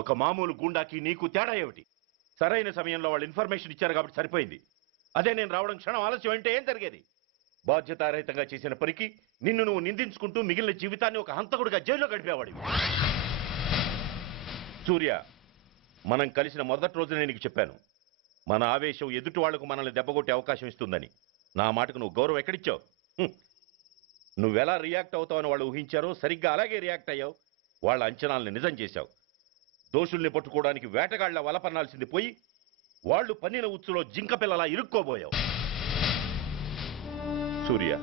ఒక మామూలు గూండాకి నీకు తేడా ఏమిటి? సరైన సమయంలో వాళ్ళు ఇన్ఫర్మేషన్ ఇచ్చారు కాబట్టి సరిపోయింది. అదే నేను రావడం క్షణం ఆలస్యం అంటే ఏం జరిగేది? బాధ్యతారహితంగా చేసిన పనికి నిన్ను నువ్వు నిందించుకుంటూ మిగిలిన జీవితాన్ని ఒక హంతకుడిగా జైల్లో గడిపేవాడివి. సూర్య, మనం కలిసిన మొదటి రోజునే నీకు చెప్పాను, మన ఆవేశం ఎదుటి వాళ్లకు మనల్ని దెబ్బగొట్టే అవకాశం ఇస్తుందని. నా మాటకు నువ్వు గౌరవం ఎక్కడిచ్చావు? నువ్వెలా రియాక్ట్ అవుతావని వాళ్ళు ఊహించారో సరిగ్గా అలాగే రియాక్ట్ అయ్యావు. వాళ్ళ అంచనాల్ని నిజం చేశావు. దోషుల్ని పట్టుకోవడానికి వేటగాళ్ల వలపన్నాల్సింది పోయి వాళ్ళు పన్నిన ఉచ్చులో జింక పిల్లలా ఇరుక్కోబోయావు. సూర్య,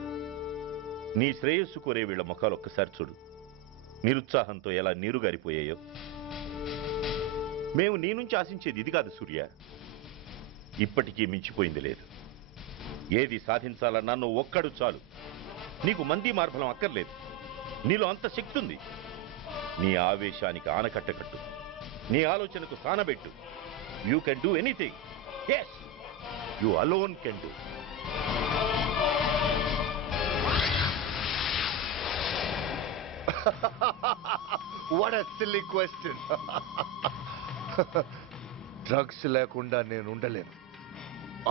నీ శ్రేయస్సు కోరే వీళ్ల ముఖాలు ఒక్కసారి చూడు. నిరుత్సాహంతో ఎలా నీరుగారిపోయాయో. మేము నీ నుంచి ఆశించేది ఇది కాదు సూర్య. ఇప్పటికీ మించిపోయింది లేదు. ఏది సాధించాలన్నా నువ్వు ఒక్కడు చాలు. నీకు మంది మార్బలం అక్కర్లేదు. నీలో అంత శక్తి ఉంది. నీ ఆవేశానికి ఆనకట్ట కట్టు. నీ ఆలోచనకు సానబెట్టు. You can do anything. yes, you alone can do. What a silly question. డ్రగ్స్ లేకుండా నేను ఉండలేను.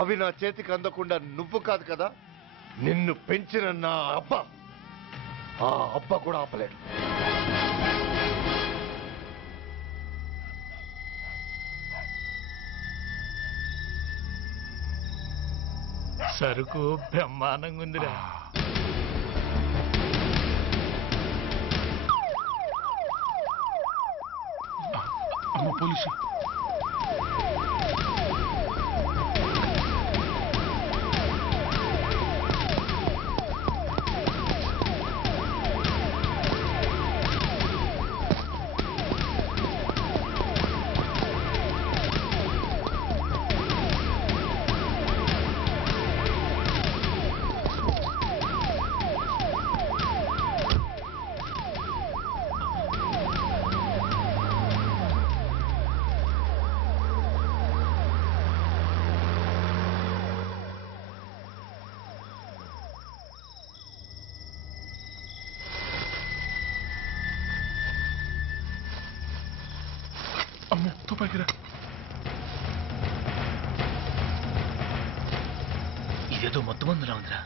అవి నా చేతికి అందకుండా నువ్వు కాదు కదా, నిన్ను పెంచిన నా అబ్బ, ఆ అబ్బ కూడా ఆపలేడు. సరుకు బ్రహ్మాండంగా ఉందిరా. పోలీసు తుపాకిరా. ఇదేదో మొత్తం మందులా ఉందిరా.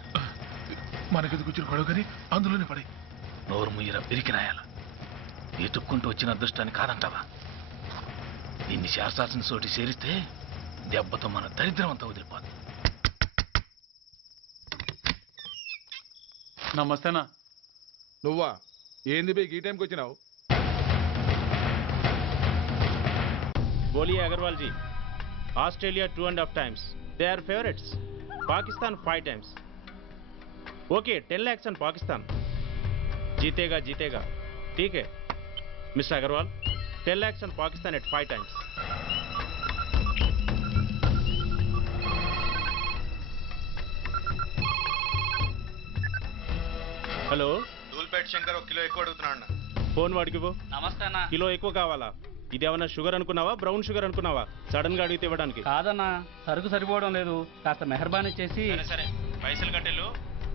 మనకెందుకు వచ్చిన గొడవ కానీ అందులోనే పడి నోరు ముయ్యరా పిరికినాయాల. ఎతుక్కుంటూ వచ్చిన అదృష్టాన్ని కాదంటావా? దీన్ని శాస్త్రాసిన చోటి చేరిస్తే దెబ్బతో మన దరిద్రం అంతా వదిలిపోదు. నమస్తేనా. నువ్వా? ఏంది బే ఈ టైంకి వచ్చినావు? बोलिए Agarwal ji. Australia 2.5 times. They are favorites. Pakistan 5 times. Okay, 10 lakhs on Pakistan. जीतेगा जीतेगा. ठीक है mister Agarwal. 10 lakhs on Pakistan at 5 times. Hello, Dhoolpet Shankar 1 kilo ఎక్కువ అడుగుతున్నాడు. ఫోన్ వాడికి పో. నమస్తే అన్న. కిలో ఎక్కువ కావాలా? ఇదేమన్నా షుగర్ అనుకున్నావా, బ్రౌన్ షుగర్ అనుకున్నావా? సడన్ గా అడిగితే ఇవ్వడానికి కాదన్నా, సరుకు సరిపోవడం లేదు. కాస్త మెహర్బానీ చేసి. సరే పైసలు కట్టెలు,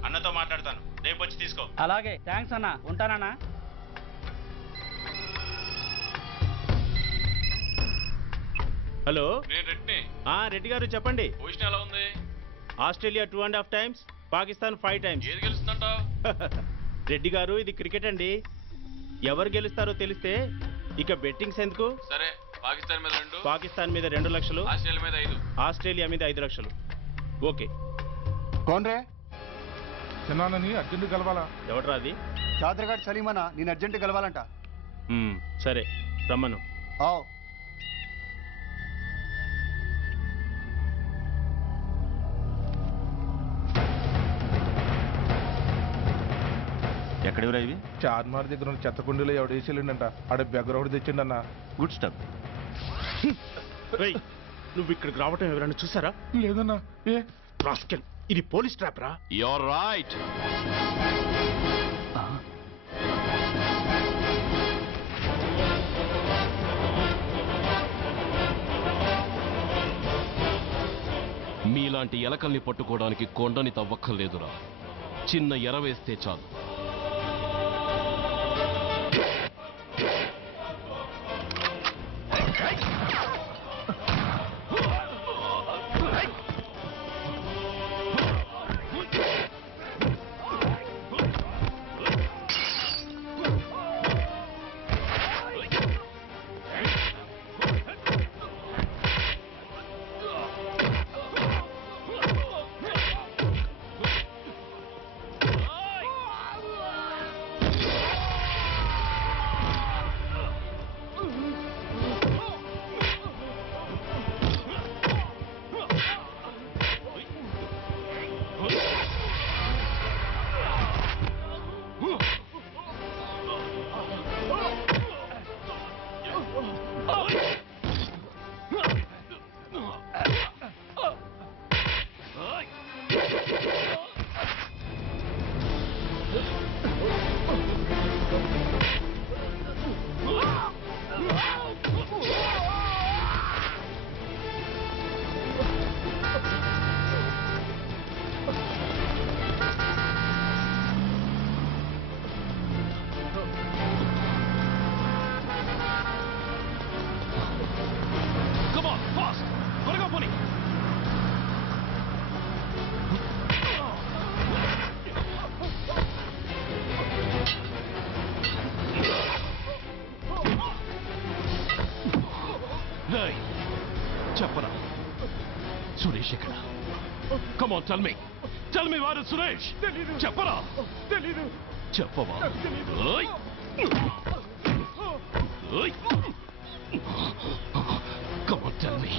అన్నతో మాట్లాడతాను. రేపు వచ్చి తీసుకో. అలాగే, థ్యాంక్స్ అన్న. ఉంటానన్నా. హలో, రెడ్డి. రెడ్డి గారు చెప్పండి. పొజిషన్ ఎలా ఉంది? Australia 2.5 times, Pakistan 5 times. ఏది గెలుస్తుందంటావు? రెడ్డి గారు, ఇది క్రికెట్ అండి. ఎవరు గెలుస్తారో తెలిస్తే ఇక బెట్టింగ్స్ ఎందుకు? సరే, పాకిస్తాన్ మీద 2, పాకిస్తాన్ మీద 2 లక్షలు, ఆస్ట్రేలియా మీద 5, ఆస్ట్రేలియా మీద 5 లక్షలు. ఓకే. కోన్రే? చిన్నానని అర్జెంట్ కలవాలా? ఎవడ్రా అది? చాదరగాడ్ సలీమనా, నేను అర్జెంట్ కలవాలంట. సరే రమ్మను. ఎక్కడెవరా ఇవి? చార్మార్ దగ్గర ఉన్న చెత్త కుండీలో ఎవడు వేసేళ్ళంట. ఆడ బెగ్గరొకటి తెచ్చిండన్నా. Good stuff. నువ్వు ఇక్కడికి రావటం ఎవరైనా చూసారా? లేదన్నా. ఏ రాస్కెల్, ఇది పోలీస్ ట్రాప్ రా. You're right. మీలాంటి ఎలకల్ని పట్టుకోవడానికి కొండని తవ్వక్కర్లేదురా. చిన్న ఎర వేస్తే చాలు. రేయ్, చెప్పరా సురేష్ ఎక్కడ? కమ్ ఆన్ టెల్ మీ వారు సురేష్. చెప్పరా? తెలీదు. చెప్పవా? ఓయ్ ఓయ్ కమ్ ఆన్ టెల్ మీ.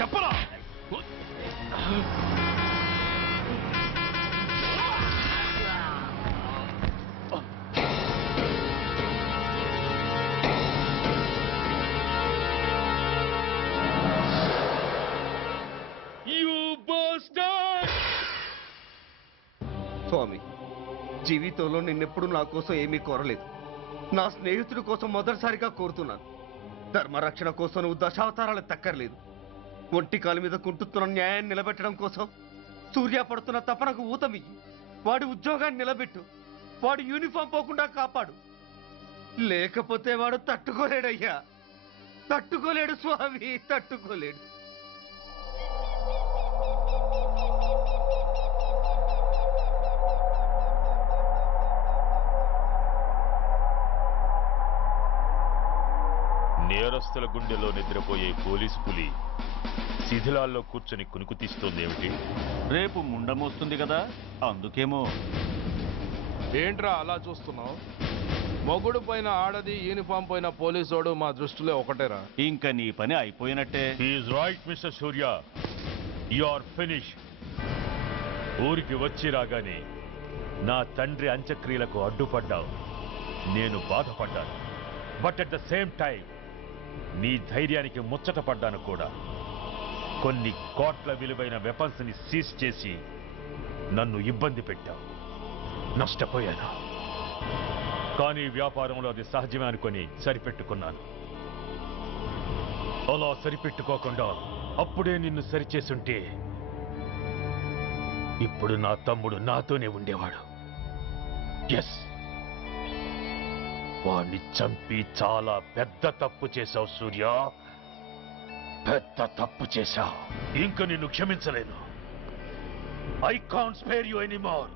చెప్పరా? స్వామి, జీవితంలో నిన్నెప్పుడు నా కోసం ఏమీ కోరలేదు. నా స్నేహితుడి కోసం మొదటిసారిగా కోరుతున్నాను. ధర్మరక్షణ కోసం నువ్వు దశావతారాలు తక్కర్లేదు. ఒంటి కాలు మీద కుంటుతున్న న్యాయాన్ని నిలబెట్టడం కోసం సూర్య పడుతున్న తపనకు ఊతమియ్యి. వాడి ఉద్యోగాన్ని నిలబెట్టు. వాడు యూనిఫామ్ పోకుండా కాపాడు. లేకపోతే వాడు తట్టుకోలేడయ్యా, తట్టుకోలేడు స్వామి, తట్టుకోలేడు. నేరస్తుల గుండెలో నిద్రపోయే పోలీసు పులి శిథిలాల్లో కూర్చొని కునుకు తీస్తోందేమిటి? రేపు ముండమొస్తుంది కదా, అందుకేమో. ఏంట్రా అలా చూస్తున్నావు? మొగుడు పైన ఆడది, యూనిఫామ్ పైన పోలీసోడు మా దృష్టిలో ఒకటేరా. ఇంకా నీ పని అయిపోయినట్టే. Is right mister Surya, you are finish. ఊరికి వచ్చి రాగానే నా తండ్రి అంత్యక్రియలకు అడ్డుపడ్డావు. నేను బాధపడ్డాను. But at the same time నీ ధైర్యానికి ముచ్చట పడ్డాను కూడా. కొన్ని కోట్ల విలువైన వెపన్స్ ని సీజ్ చేసి నన్ను ఇబ్బంది పెట్టావు. నష్టపోయాను. కానీ వ్యాపారంలో అది సహజమే అనుకొని సరిపెట్టుకున్నాను. అలా సరిపెట్టుకోకుండా అప్పుడే నిన్ను సరిచేసుంటే ఇప్పుడు నా తమ్ముడు నాతోనే ఉండేవాడు. ఎస్, వాణ్ణి చంపి చాలా పెద్ద తప్పు చేశావు సూర్య, పెద్ద తప్పు చేశావు. ఇంక నిన్ను క్షమించలేను. I can't spare you anymore.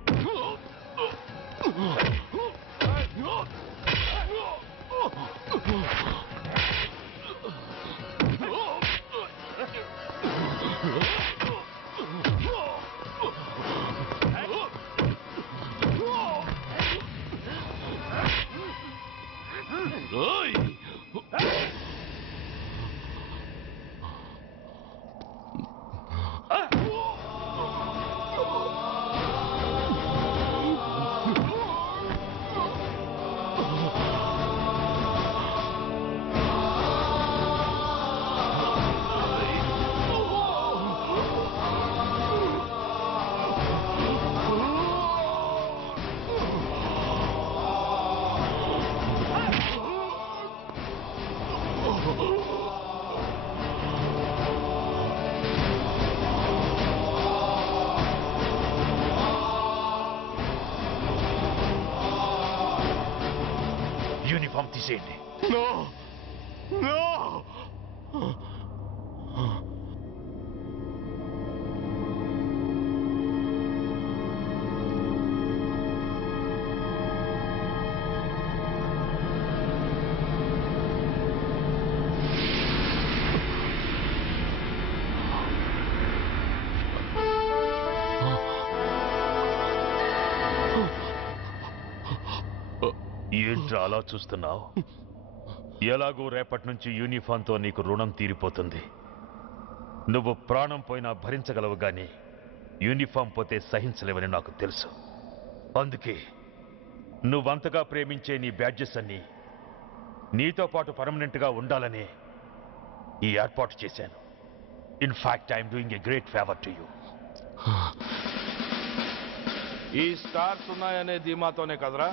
Uniform తీసేయండి. ఏంట్రా అలా చూస్తున్నావు? ఎలాగో రేపటి నుంచి యూనిఫామ్తో నీకు రుణం తీరిపోతుంది. నువ్వు ప్రాణం పోయినా భరించగలవు గాని యూనిఫామ్ పోతే సహించలేవని నాకు తెలుసు. అందుకే నువ్వంతగా ప్రేమించే నీ బ్యాడ్జెస్ అన్ని నీతో పాటు పర్మనెంట్గా ఉండాలని ఈ ఏర్పాటు చేశాను. In fact I'm doing a great favour to you. ఈ స్టార్స్ ఉన్నాయనే ధీమాతోనే కదరా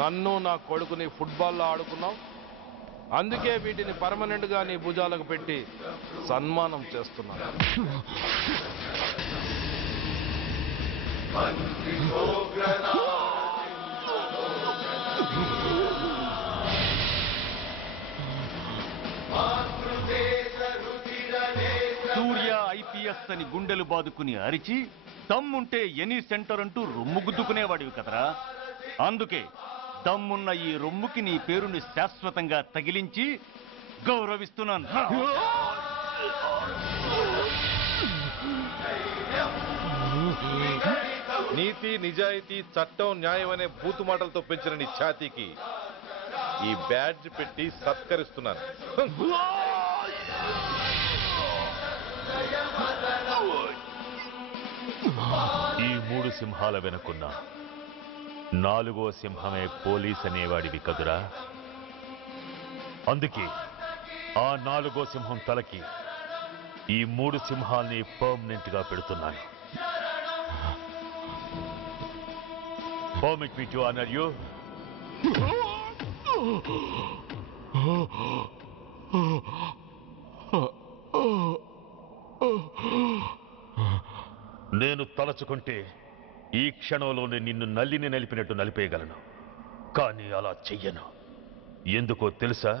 నన్ను నా కొడుకుని ఫుట్బాల్లో ఆడుకున్నావు. అందుకే వీటిని పర్మనెంట్ గా నీ భుజాలకు పెట్టి సన్మానం చేస్తున్నాను. సూర్య ఐపీఎస్ అని గుండెలు బాదుకుని అరిచి దమ్ముంటే ఎనీ సెంటర్ అంటూ రొమ్ము గుద్దుకునేవాడివి కదరా. అందుకే దమ్మున్న ఈ రొమ్ముకి నీ పేరుని శాశ్వతంగా తగిలించి గౌరవిస్తున్నాను. నీతి, నిజాయితీ, చట్టం, న్యాయం అనే బూతు మాటలతో పెంచిన నీ ఛాతీకి ఈ బ్యాడ్జ్ పెట్టి సత్కరిస్తున్నాను. ఈ 3 సింహాల వెనుకున్న 4వ సింహమే పోలీస్ అనేవాడివి కదురా. అందుకే ఆ 4వ సింహం తలకి ఈ 3 సింహాల్ని పర్మనెంట్ గా పెడుతున్నాను. Permit me to honor you. నేను తలచుకుంటే ఈ క్షణంలోనే నిన్ను నల్లిని నలిపినట్టు నలిపేయగలను. కానీ అలా చెయ్యను. ఎందుకో తెలుసా?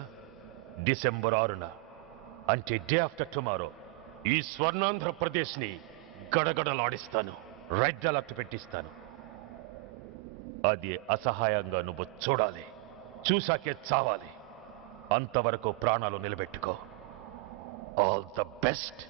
డిసెంబర్ 6న అంటే డే ఆఫ్టర్ టుమారో ఈ స్వర్ణాంధ్రప్రదేశ్ని గడగడలాడిస్తాను. రెడ్ అలర్ట్ పెట్టిస్తాను. అది అసహాయంగా నువ్వు చూడాలి. చూశాకే చావాలి. అంతవరకు ప్రాణాలు నిలబెట్టుకో. All the best.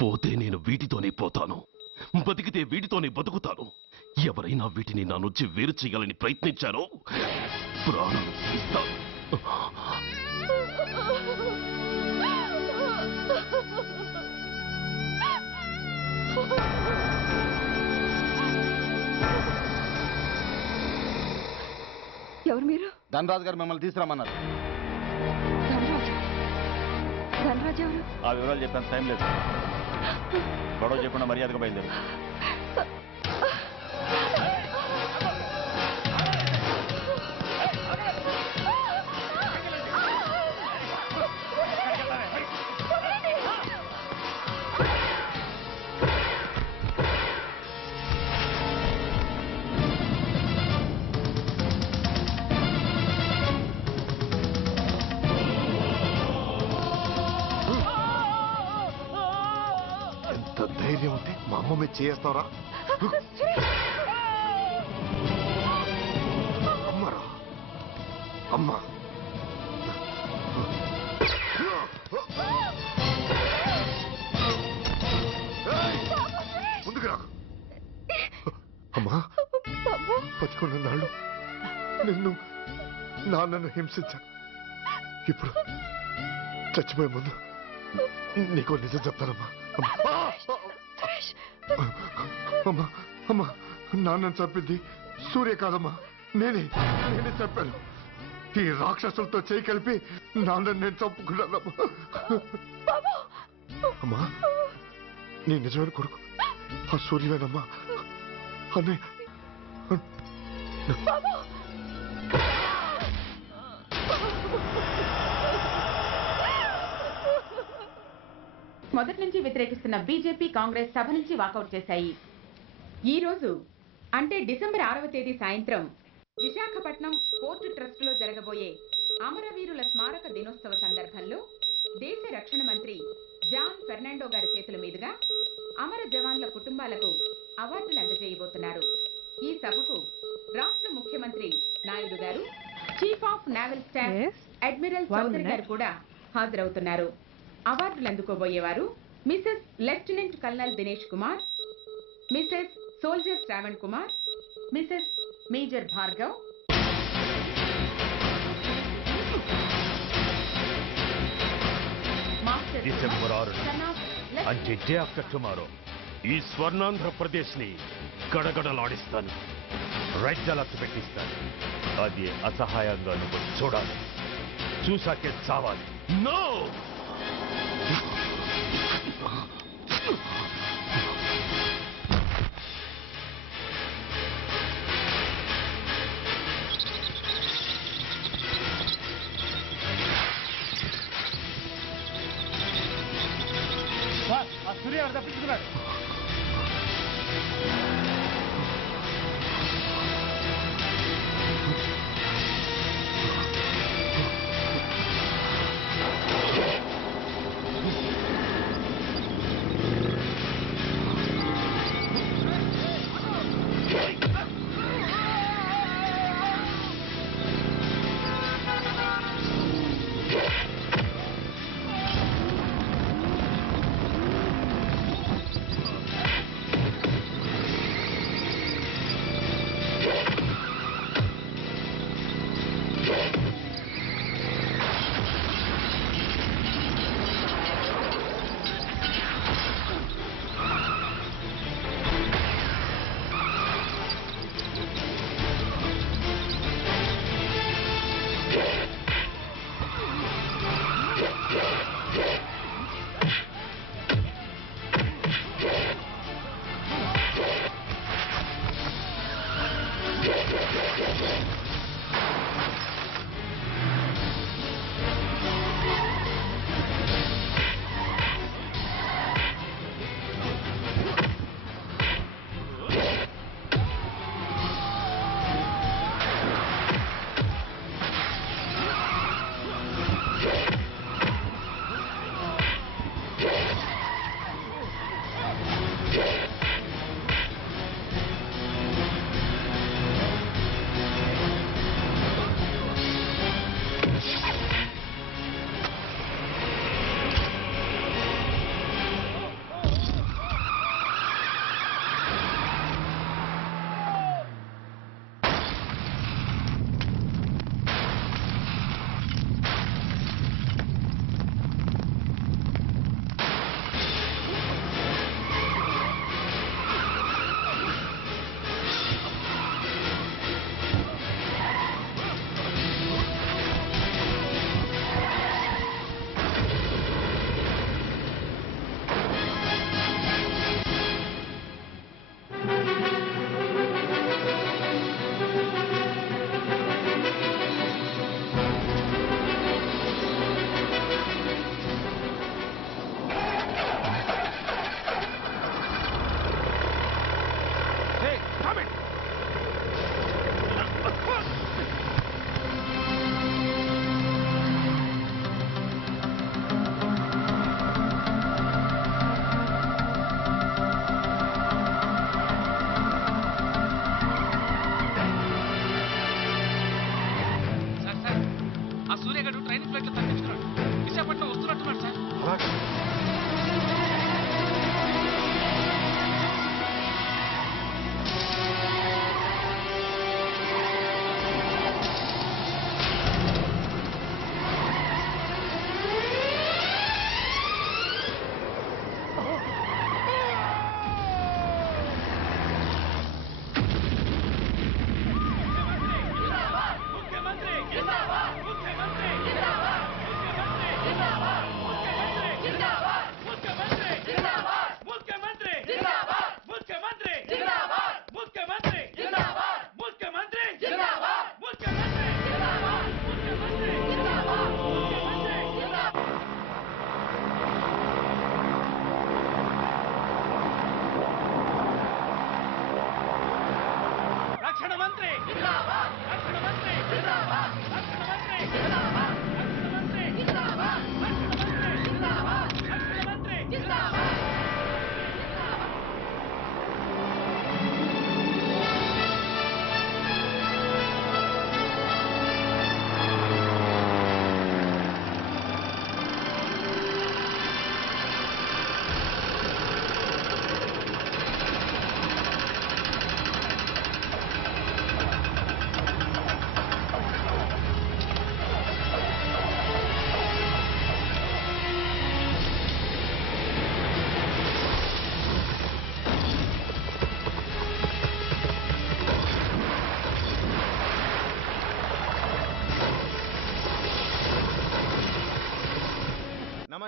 పోతే నేను వీటితోనే పోతాను. బతికితే వీటితోనే బతుకుతాను. ఎవరైనా వీటిని నా నుంచి వేరు చేయాలని ప్రయత్నించారో ప్రాణాలు తీస్తాను. ఎవరు మీరు? ధనరాజు గారు మిమ్మల్ని తీసుకురామన్నారు. ధనరాజు ఎవరు? ఆ వివరాలు చెప్పాను, టైం లేదు. గొడవ చెప్పకుండా మర్యాదగా బయలుదేరు. ధైర్యం ఉంటే మా అమ్మ మీద చేస్తావరా? అమ్మరా అమ్మ. ముందుకు రాకు. అమ్మా, బతికున్న నాళ్ళు నిన్ను నాన్నను హింసించాను. ఇప్పుడు చచ్చిపోయే ముందు నీకు నిజం చెప్తానమ్మా. అమ్మా అమ్మా, నాన్నని చంపింది సూర్య కాదమ్మా, నేనే చెప్పాను. ఈ రాక్షసులతో చేయి కలిపి నాన్నని నేను చంపుకున్నానమ్మా. అమ్మా, నీ నిజమైన కొడుకు ఆ సూర్యవేనమ్మా. అన్నయ్య మొదటి నుంచి వ్యతిరేకిస్తున్న బీజేపీ, కాంగ్రెస్ సభ నుంచి వాకౌట్ చేశాయి. ఈ రోజు అంటే డిసెంబర్ 6వ తేదీ సాయంత్రం విశాఖపట్నం పోర్టు ట్రస్టులో జరగబోయే అమరవీరుల స్మారక దినోత్సవ సందర్భంలో దేశ రక్షణ మంత్రి జాన్ ఫెర్నాండో గారి చేతుల మీదుగా అమర జవాన్ల కుటుంబాలకు అవార్డులు అందజేయబోతున్నారు. ఈ సభకు రాష్ట్ర ముఖ్యమంత్రి నాయుడు గారు, chief of naval staff admiral Chowdhury గారు కూడా హాజరవుతున్నారు. అవార్డులు అందుకోబోయేవారు Mrs lieutenant colonel Dinesh Kumar, Mrs soldier Shravan Kumar, Mrs major Bhargav, December 6 అంటే డే ఆఫ్టర్ టుమారో ఈ స్వర్ణాంధ్రప్రదేశ్ ని గడగడలాడిస్తాను. రెడ్ అలర్ట్ పెట్టిస్తాను. అది అసహాయంగా నువ్వు చూడాలి. చూసాకే చావాలి. నో సూర్య తప్పించుకున్నాడు.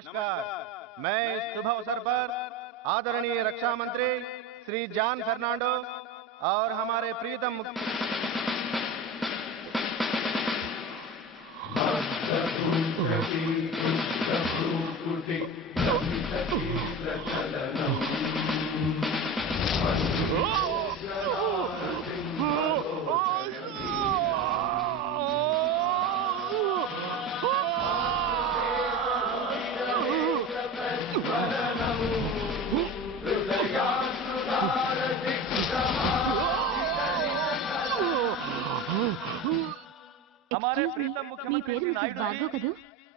नमस्कार। मैं इस शुभ अवसर पर आदरणीय रक्षा मंत्री श्री जॉन फर्नांडो और हमारे प्रीतम हमारे प्रीतम मुख्यमंत्री श्री नायडू जी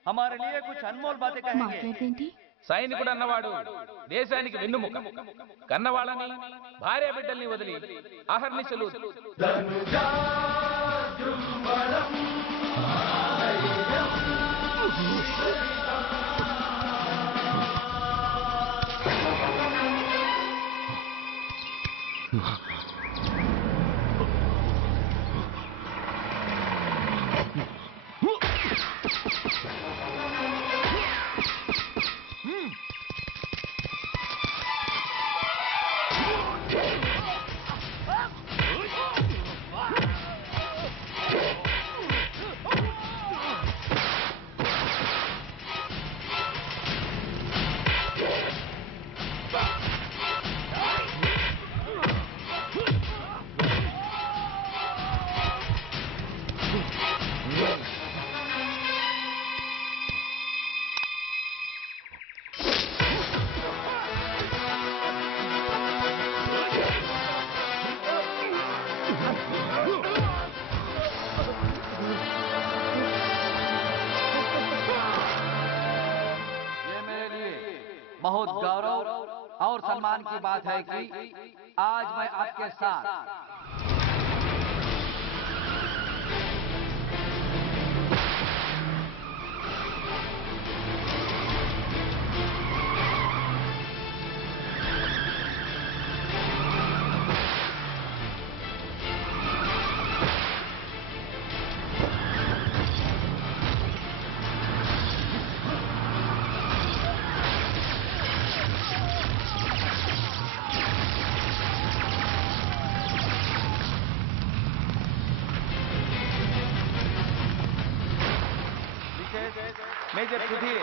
हमारे लिए कुछ अनमोल बातें कहेंगे। సైనికుడు అన్నవాడు దేశానికి వెన్నుముక. కన్నవాళ్ళని భార్య బిడ్డల్ని వదిలి అహర్నిశలు बहुत गौरव और सम्मान की बात है कि आज मैं आपके साथ major Sudhir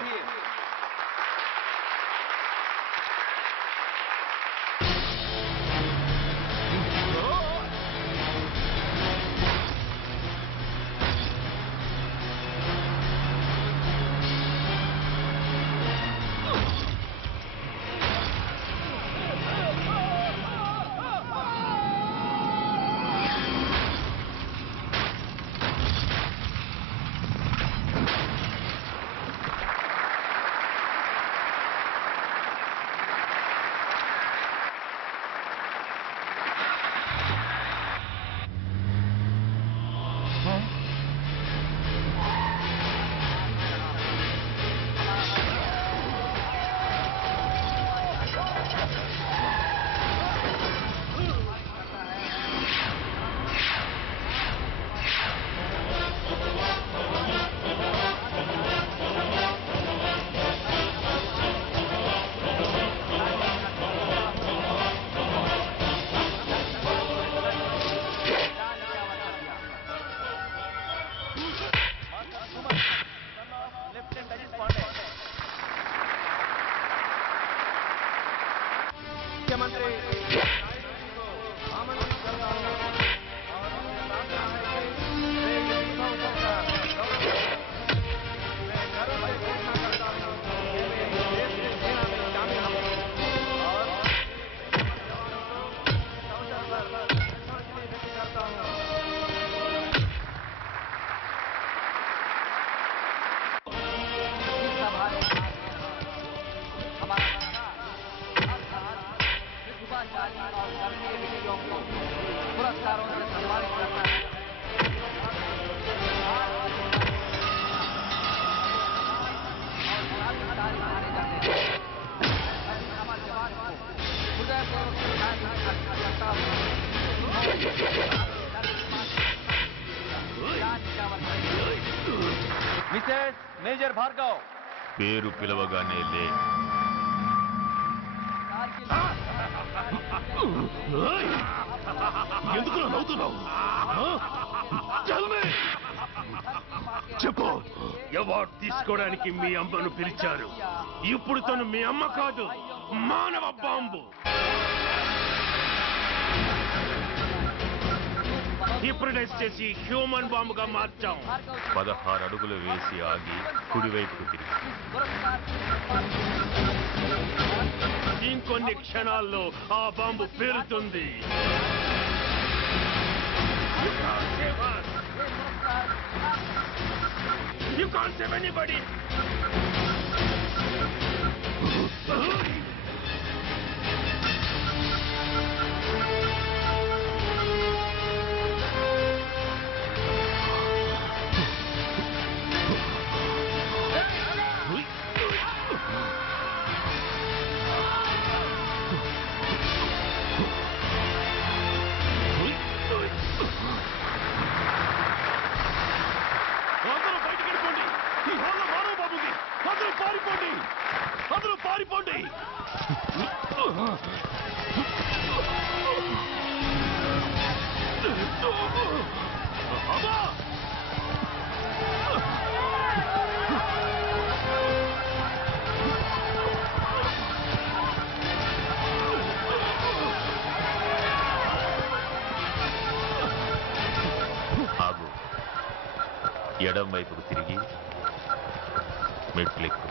missus major Bhargav పేరు పిలవగానే లే. ఎందుకు నవ్వుతున్నావు? చెప్పు. అవార్డు తీసుకోవడానికి మీ అమ్మను పిలిచారు. ఇప్పుడు తను మీ అమ్మ కాదు, మానవ బాంబు. హిప్నటైజ్ చేసి హ్యూమన్ బాంబుగా మార్చాం. 16 అడుగులు వేసి ఆగి కుడివైపుకు తిరిగి. ఇంకొన్ని క్షణాల్లో ఆ bomb పేలుతుంది. You can't save anybody. అందరూ బయటికి వెళ్ళిపోండి. ఈ హాల్లో మానవ బాబు ఉంది. అందరూ పారిపోండి. అందరూ పారిపోండి. అమ్మా! ఆగు. ఎడం వైపుకు తిరిగి మెట్లెక్కు.